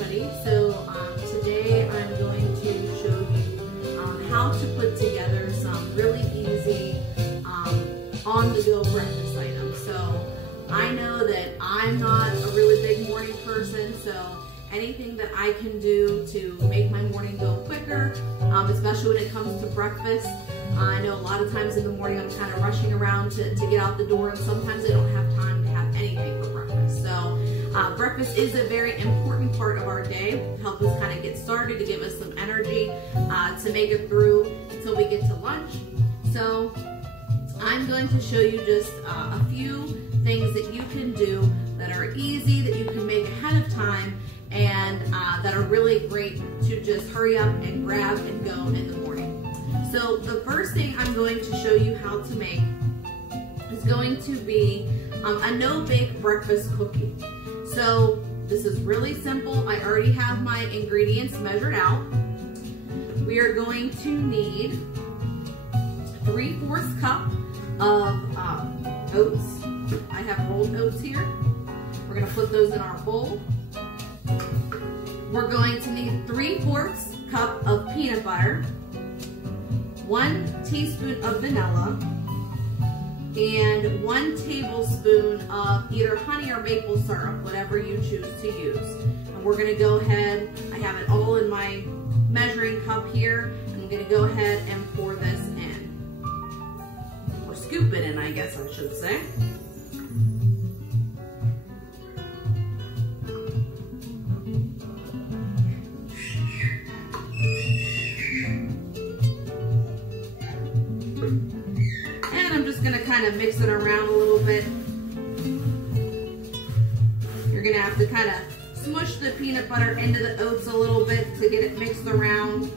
everybody. So today I'm going to show you how to put together some really easy on-the-go breakfast items. So I know that I'm not a really big morning person, so anything that I can do to make my morning go quicker, especially when it comes to breakfast. I know a lot of times in the morning I'm kind of rushing around to get out the door, and sometimes I don't have time to have anything for breakfast. So breakfast is a very important part of our day to help us kind of get started, to give us some energy to make it through until we get to lunch. So I'm going to show you just a few things that you can do that are easy, that you can make ahead of time, and that are really great to just hurry up and grab and go in the morning. So the first thing I'm going to show you how to make is going to be a no-bake breakfast cookie. So this is really simple. I already have my ingredients measured out. We are going to need 3/4 cup of oats. I have rolled oats here. We're going to put those in our bowl. We're going to need 3/4 cup of peanut butter, 1 teaspoon of vanilla, and 1 tablespoon of either honey or maple syrup, whatever you choose to use. And we're going to go ahead, I have it all in my measuring cup here, and I'm going to go ahead and pour this in. Or scoop it in, I guess I should say. Kind of mix it around a little bit. You're gonna have to kind of smush the peanut butter into the oats a little bit to get it mixed around.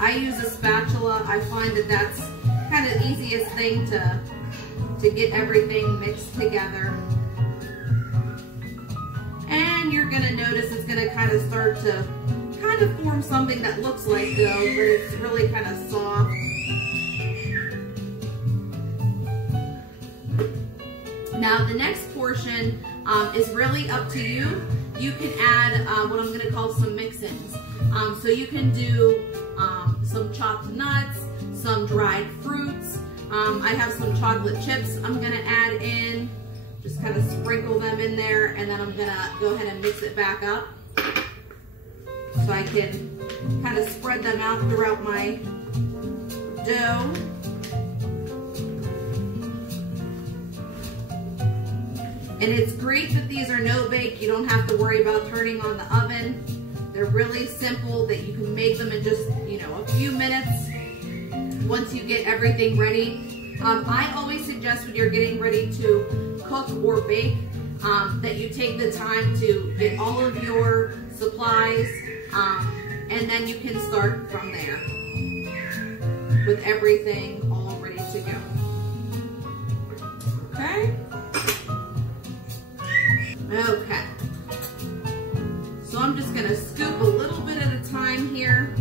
I use a spatula. I find that that's kind of the easiest thing to get everything mixed together. And you're gonna notice it's gonna kind of start to form something that looks like dough, but it's really kind of soft. Now the next portion is really up to you. You can add what I'm going to call some mix-ins. So you can do some chopped nuts, some dried fruits. I have some chocolate chips I'm going to add in. Just kind of sprinkle them in there, and then I'm going to go ahead and mix it back up. So I can kind of spread them out throughout my dough. And it's great that these are no bake. You don't have to worry about turning on the oven. They're really simple, that you can make them in just, a few minutes once you get everything ready. I always suggest when you're getting ready to cook or bake that you take the time to get all of your supplies, and then you can start from there with everything all ready to go. Okay? Okay. So I'm just gonna scoop a little bit at a time here.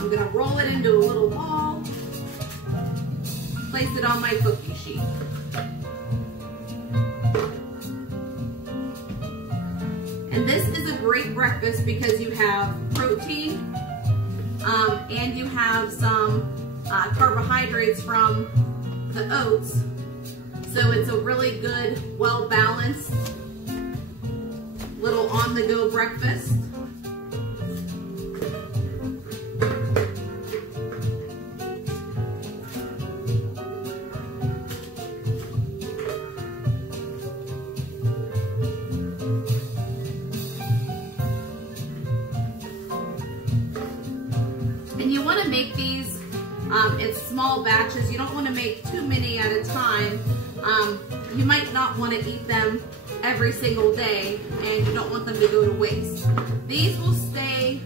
I'm gonna roll it into a little ball, place it on my cookie sheet. And this is a great breakfast because you have protein and you have some carbohydrates from the oats. So it's a really good, well-balanced little on-the-go breakfast. And you want to make these in small batches. You don't want to make too many at a time. You might not want to eat them every single day, and you don't want them to go to waste. These will stay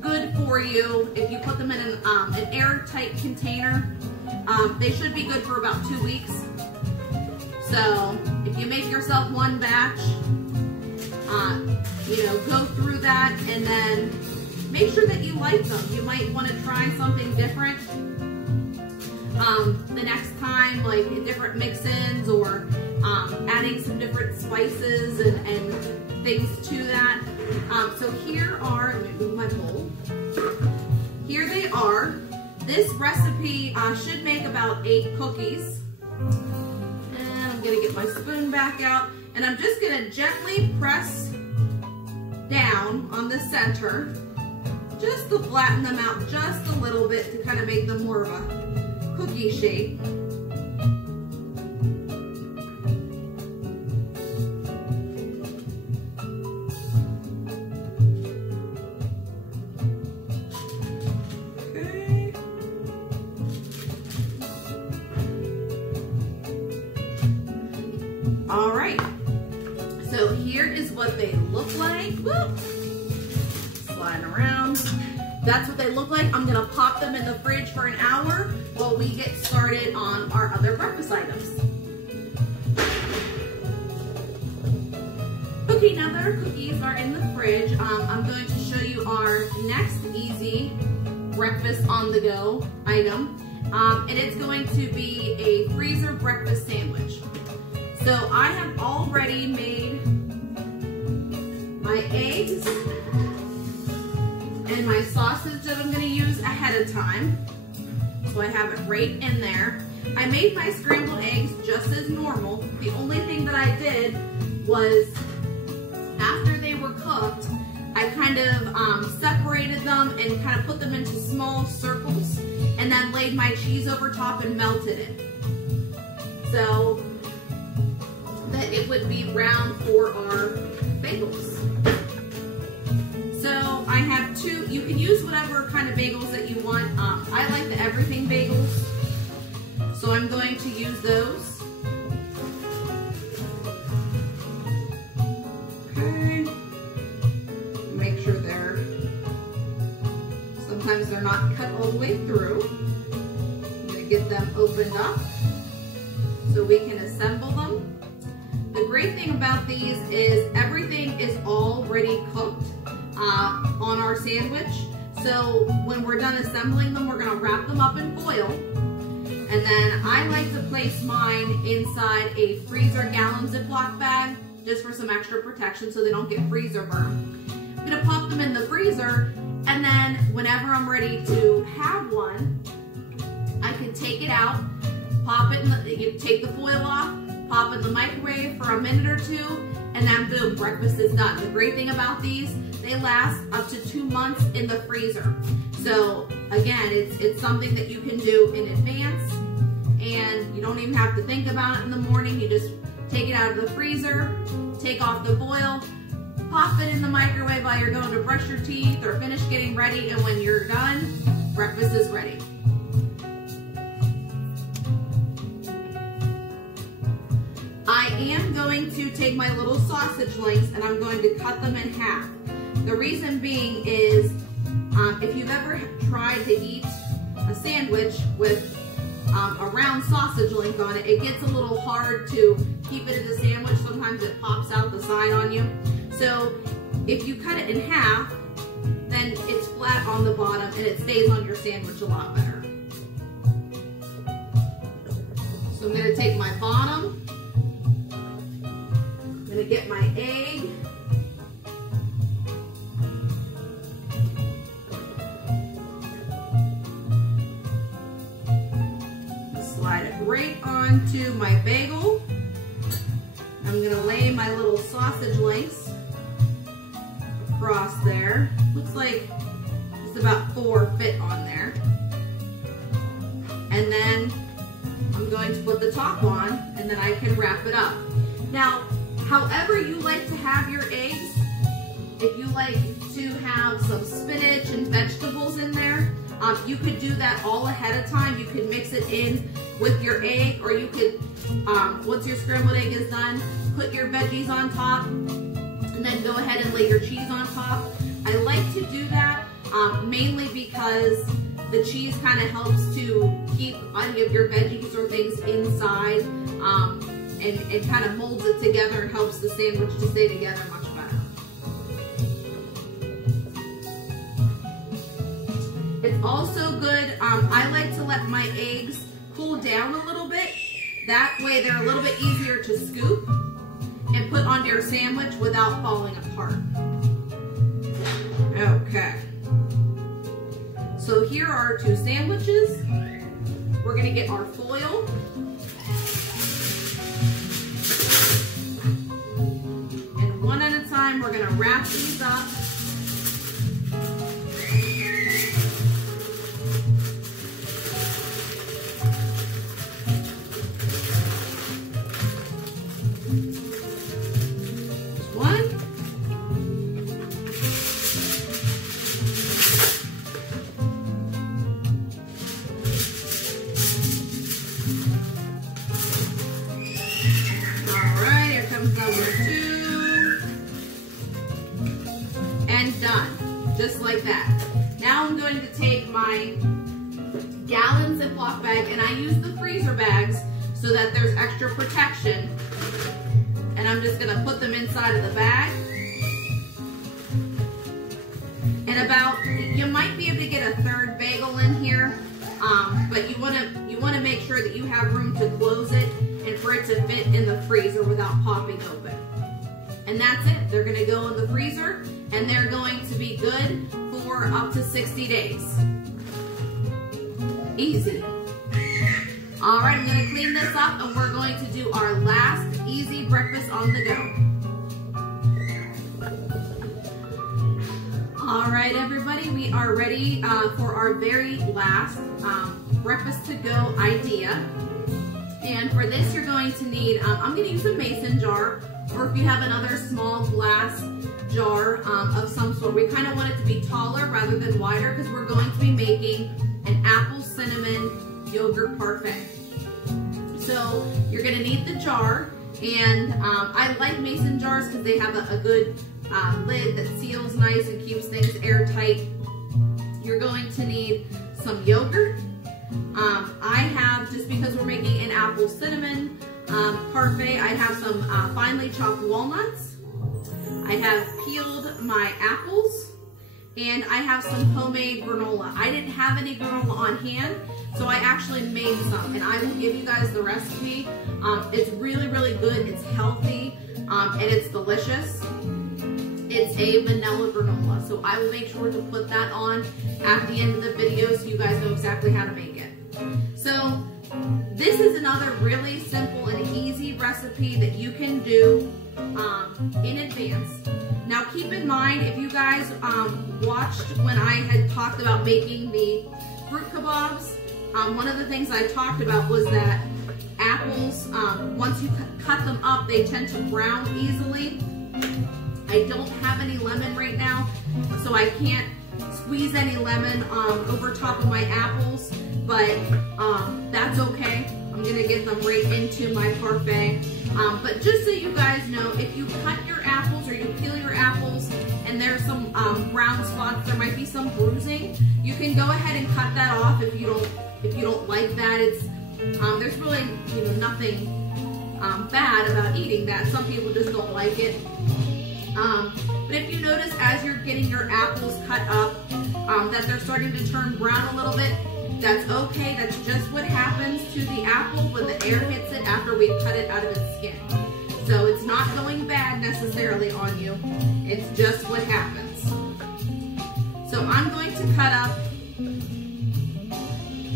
good for you if you put them in an airtight container. They should be good for about 2 weeks. So if you make yourself one batch, go through that and then make sure that you like them. You might want to try something different. the next time, like in different mix-ins or adding some different spices and things to that. So here are, let me move my bowl. Here they are. This recipe should make about 8 cookies. And I'm gonna get my spoon back out, and I'm just gonna gently press down on the center, just to flatten them out just a little bit to kind of make them more of a cookie shape. Okay. All right. So here is what they look like. Whoop. Slide around. That's what they look like. I'm gonna pop them in the fridge for an hour while we get started on our other breakfast items. Okay, now that our cookies are in the fridge, I'm going to show you our next easy breakfast on the go item. And it's going to be a freezer breakfast sandwich. So I have already made my eggs and my sausage that I'm going to use ahead of time. So I have it right in there. I made my scrambled eggs just as normal. The only thing that I did was after they were cooked, I kind of separated them and kind of put them into small circles and then laid my cheese over top and melted it. So that it would be round for our bagels. So I have 2, you can use whatever kind of bagels that you want. I like the everything bagels, so I'm going to use those. Okay, make sure sometimes they're not cut all the way through. I'm going to get them opened up so we can assemble them. The great thing about these is everything is already cooked on our sandwich. So when we're done assembling them, we're gonna wrap them up in foil. And then I like to place mine inside a freezer gallon Ziploc bag just for some extra protection so they don't get freezer burn. I'm gonna pop them in the freezer, and then whenever I'm ready to have one, I can take it out, pop it in take the foil off, pop it in the microwave for a minute or 2, and then boom, breakfast is done. The great thing about these, they last up to 2 months in the freezer. So again, it's something that you can do in advance, and you don't even have to think about it in the morning. You just take it out of the freezer, take off the foil, pop it in the microwave while you're going to brush your teeth or finish getting ready, and when you're done, breakfast is ready. I am going to take my little sausage links and I'm going to cut them in half. The reason being is if you've ever tried to eat a sandwich with a round sausage link on it, it gets a little hard to keep it in the sandwich. Sometimes it pops out the side on you. So if you cut it in half, then it's flat on the bottom and it stays on your sandwich a lot better. So I'm going to take my bottom. I'm going to get my egg. Slide it right onto my bagel. I'm going to lay my little sausage links across there. Looks like just about 4 fit on there. And then I'm going to put the top on, and then I can wrap it up. Now, however you like to have your eggs, if you like to have some spinach and vegetables in there, you could do that all ahead of time. You could mix it in with your egg, or you could, once your scrambled egg is done, put your veggies on top, and then go ahead and lay your cheese on top. I like to do that mainly because the cheese kind of helps to keep any of your veggies or things inside, and kind of molds it together and helps the sandwich to stay together much better. It's also good, I like to let my eggs cool down a little bit. That way they're a little bit easier to scoop and put onto your sandwich without falling apart. Okay. So here are our 2 sandwiches. We're gonna get our foil. And one at a time, we're gonna wrap these up. Just like that. Now I'm going to take my gallon Ziploc bag, and I use the freezer bags so that there's extra protection. And I'm just going to put them inside of the bag. And you might be able to get a 3rd bagel in here, but you want to make sure that you have room to close it and for it to fit in the freezer without popping open. And that's it. They're going to go in the freezer, and they're going to be good for up to 60 days. Easy. All right, I'm going to clean this up, and we're going to do our last easy breakfast on the go. All right, everybody, we are ready for our very last breakfast to go idea. And for this, you're going to need, I'm going to use a mason jar, or if you have another small glass jar of some sort. We kind of want it to be taller rather than wider because we're going to be making an apple cinnamon yogurt parfait. So you're going to need the jar, and I like mason jars because they have a good lid that seals nice and keeps things airtight. You're going to need some yogurt. I have, just because we're making an apple cinnamon parfait, I have some finely chopped walnuts. I have peeled my apples, and I have some homemade granola. I didn't have any granola on hand, so I actually made some, and I will give you guys the recipe. It's really, really good. It's healthy, and it's delicious. It's a vanilla granola, so I will make sure to put that on at the end of the video so you guys know exactly how to make it. So this is another really simple and easy recipe that you can do in advance. Now keep in mind, if you guys watched when I had talked about making the fruit kebabs, one of the things I talked about was that apples, once you cut them up, they tend to brown easily. I don't have any lemon right now, so I can't squeeze any lemon over top of my apples, but that's okay. I'm gonna get them right into my parfait. But just so you guys know, if you cut your apples or you peel your apples and there's some brown spots, there might be some bruising, you can go ahead and cut that off if you don't like that. It's there's really nothing bad about eating that. Some people just don't like it. But if you notice as you're getting your apples cut up that they're starting to turn brown a little bit, that's okay. That's just what happens to the apple when the air hits it after we cut it out of its skin. So it's not going bad necessarily on you. It's just what happens. So I'm going to cut up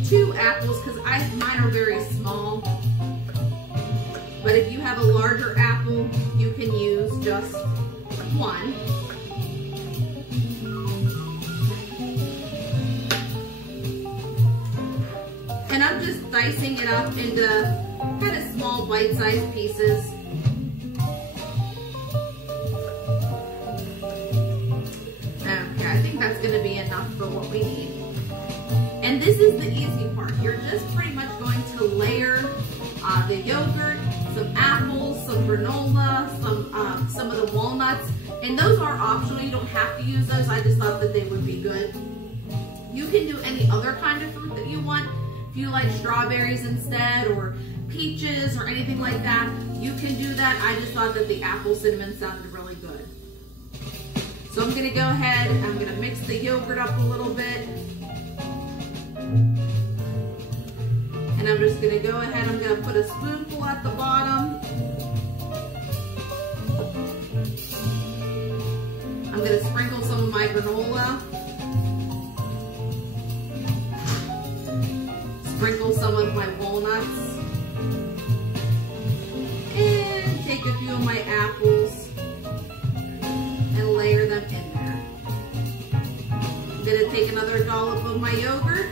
2 apples because mine are very small. But if you have a larger apple, you can use just 1. And I'm just dicing it up into kind of small bite-sized pieces. Okay, I think that's going to be enough for what we need. And this is the easy part. You're just pretty much going to layer the yogurt, some apples, some granola, some of the walnuts. And those are optional. You don't have to use those. I just thought that they would be good. You can do any other kind of fruit that you want. If you like strawberries instead, or peaches, or anything like that, you can do that. I just thought that the apple cinnamon sounded really good. So I'm going to go ahead, I'm going to mix the yogurt up a little bit. And I'm just gonna go ahead, I'm gonna put a spoonful at the bottom. I'm gonna sprinkle some of my granola. Sprinkle some of my walnuts. And take a few of my apples and layer them in there. I'm gonna take another dollop of my yogurt.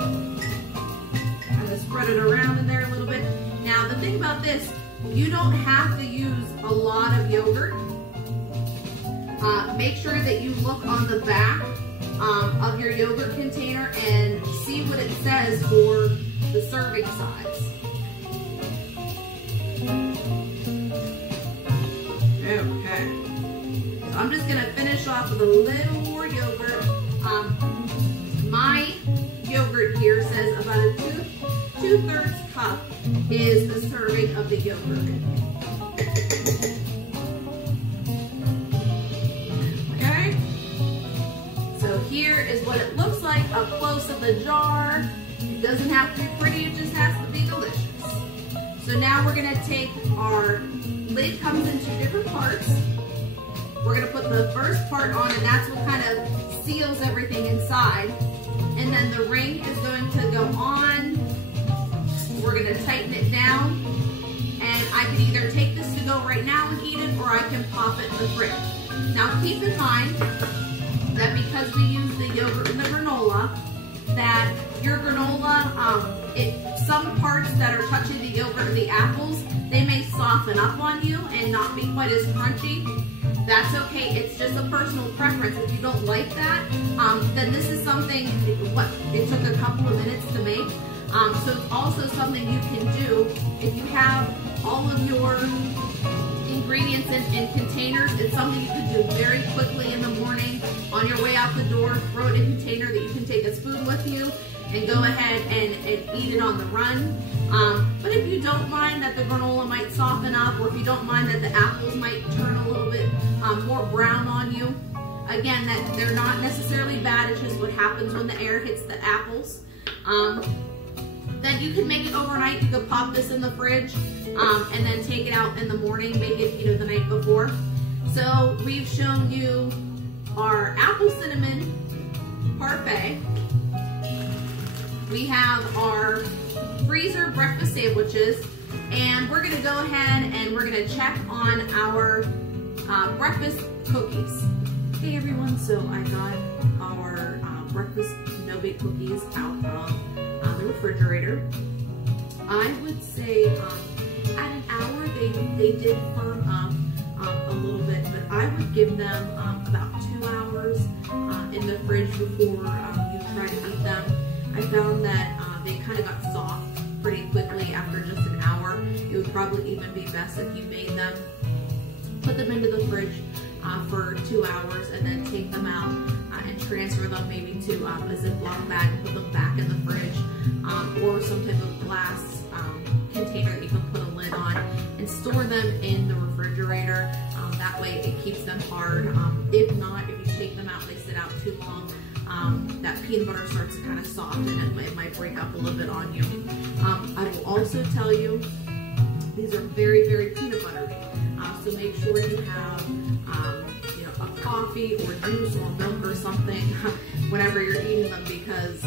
I'm gonna spread it around in there a little bit. Now the thing about this, you don't have to use a lot of yogurt. Make sure that you look on the back of your yogurt container and see what it says for the serving size. Okay. So I'm just gonna finish off with a little more yogurt. My yogurt here says about a 2/3 cup is the serving of the yogurt. Okay. So here is what it looks like up close of the jar. It doesn't have to be pretty, it just has to be delicious. So now we're gonna take our lid, comes in 2 different parts. We're gonna put the first part on, and that's what kind of seals everything inside. And then the ring is going to go on. We're gonna tighten it down. And I can either take this to go right now and eat it, or I can pop it in the fridge. Now keep in mind that because we use the yogurt and the granola, that your granola, some parts that are touching the yogurt or the apples, they may soften up on you and not be quite as crunchy. That's okay, it's just a personal preference. If you don't like that, then this is something, it took a couple of minutes to make. So it's also something you can do if you have all of your ingredients in containers. It's something you can do very quickly in the morning on your way out the door. Throw it in a container that you can take a spoon with you and go ahead and eat it on the run. But if you don't mind that the granola might soften up, or if you don't mind that the apples might turn a little bit more brown on you, again, that they're not necessarily bad, it's just what happens when the air hits the apples. Then you can make it overnight. You could pop this in the fridge and then take it out in the morning, make it the night before. So we've shown you our apple cinnamon parfait. We have our freezer breakfast sandwiches, and we're gonna go ahead and we're gonna check on our breakfast cookies. Hey everyone, so I got our breakfast no-bake cookies out of the refrigerator. I would say at an hour they did firm up a little bit, but I would give them about 2 hours in the fridge before you try to eat them. I found that they kind of got soft pretty quickly after just an hour. It would probably even be best if you made them, put them into the fridge for 2 hours, and then take them out and transfer them maybe to a Ziploc bag and put them back in the fridge, or some type of glass container that you can put a lid on and store them in the refrigerator. That way it keeps them hard. If not, if you take them out, they sit out too long, that peanut butter starts to kind of soften and it might break up a little bit on you. I will also tell you, these are very, very peanut buttery. So make sure you have a coffee or juice or milk or something whenever you're eating them, because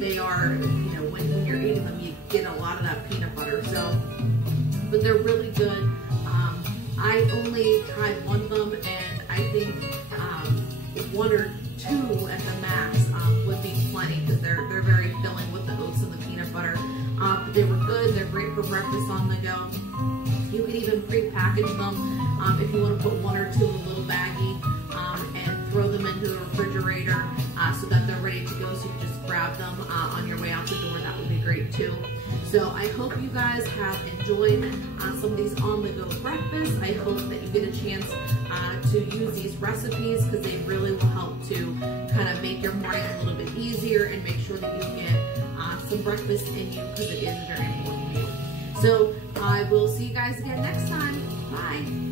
they are, when you're eating them, you get a lot of that peanut butter. So, but they're really good. I only tried one of them, and I think 1 or 2 at the max would be plenty, because they're very filling with the oats and the peanut butter. But they were good. They're great for breakfast on the go. You can even pre-package them if you want to put 1 or 2 in a little baggie and throw them into the refrigerator so that they're ready to go. So you just grab them on your way out the door. That would be great too. So I hope you guys have enjoyed some of these on-the-go breakfasts. I hope that you get a chance to use these recipes, because they really will help to kind of make your morning a little bit easier and make sure that you get some breakfast in you, because it is very important to you. So I will see you guys again next time. Bye.